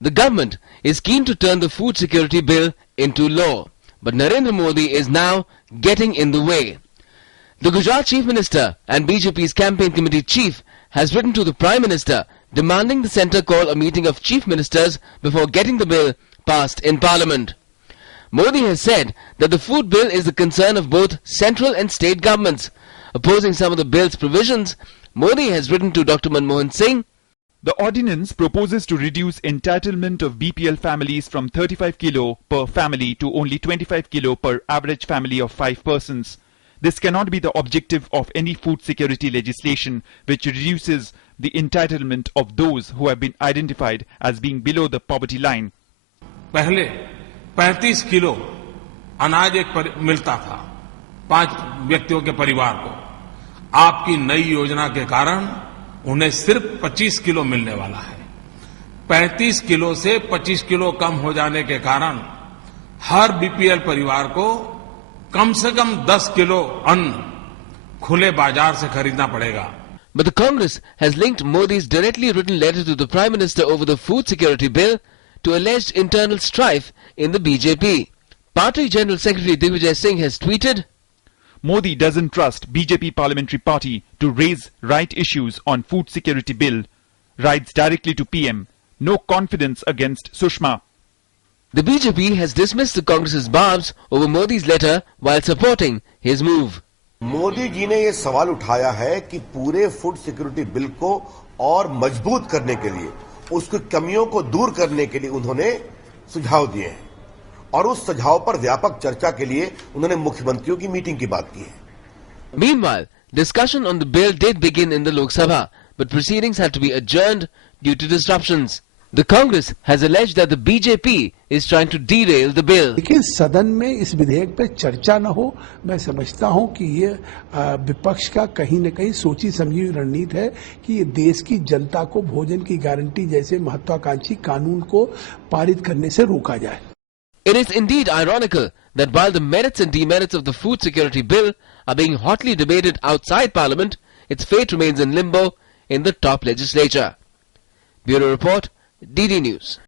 The government is keen to turn the food security bill into law, but Narendra Modi is now getting in the way. The Gujarat Chief Minister and BJP's campaign committee chief has written to the Prime Minister demanding the centre call a meeting of chief ministers before getting the bill passed in Parliament. Modi has said that the food bill is the concern of both central and state governments. Opposing some of the bill's provisions, Modi has written to Dr. Manmohan Singh. The ordinance proposes to reduce entitlement of BPL families from 35 kilo per family to only 25 kilo per average family of 5 persons. This cannot be the objective of any food security legislation which reduces the entitlement of those who have been identified as being below the poverty line. पहले 35 kilo अनाज मिलता था 5 व्यक्तियों के परिवार को। आपकी नई योजना के कारण उन्हें सिर्फ 25 किलो मिलने वाला है। 35 किलो से 25 किलो कम हो जाने के कारण हर बीपीएल परिवार को कम से कम 10 किलो अन्न खुले बाजार से खरीदना पड़ेगा। But the Congress has linked Modi's directly written letter to the Prime Minister over the food security bill to alleged internal strife in the BJP. Party General Secretary Digvijay Singh has tweeted, Modi doesn't trust BJP parliamentary party to raise right issues on food security bill. Writes directly to PM. No confidence against Sushma. The BJP has dismissed the Congress's barbs over Modi's letter while supporting his move. Modi ji ने ये सवाल उठाया है कि पूरे food security bill को और मजबूत करने के लिए, उसकी कमियों को दूर करने के लिए उन्होंने सुझाव दिए हैं और उस सुझाव पर व्यापक चर्चा के लिए उन्होंने मुख्यमंत्रियों की मीटिंग की बात की है. Meanwhile, discussion on the bill did begin in the Lok Sabha, but proceedings had to be adjourned due to disruptions. The Congress has alleged that the BJP is trying to derail the bill. लेकिन सदन में इस विधेयक पर चर्चा न हो, मैं समझता हूं कि ये विपक्ष का कहीं न कहीं सोची समझी रणनीति है कि ये देश की जनता को भोजन की गारंटी जैसे महत्वाकांक्षी कानून को पारित करने से रोका जाए. It is indeed ironical that while the merits and demerits of the food security bill are being hotly debated outside Parliament, its fate remains in limbo in the top legislature. Bureau Report, DD News.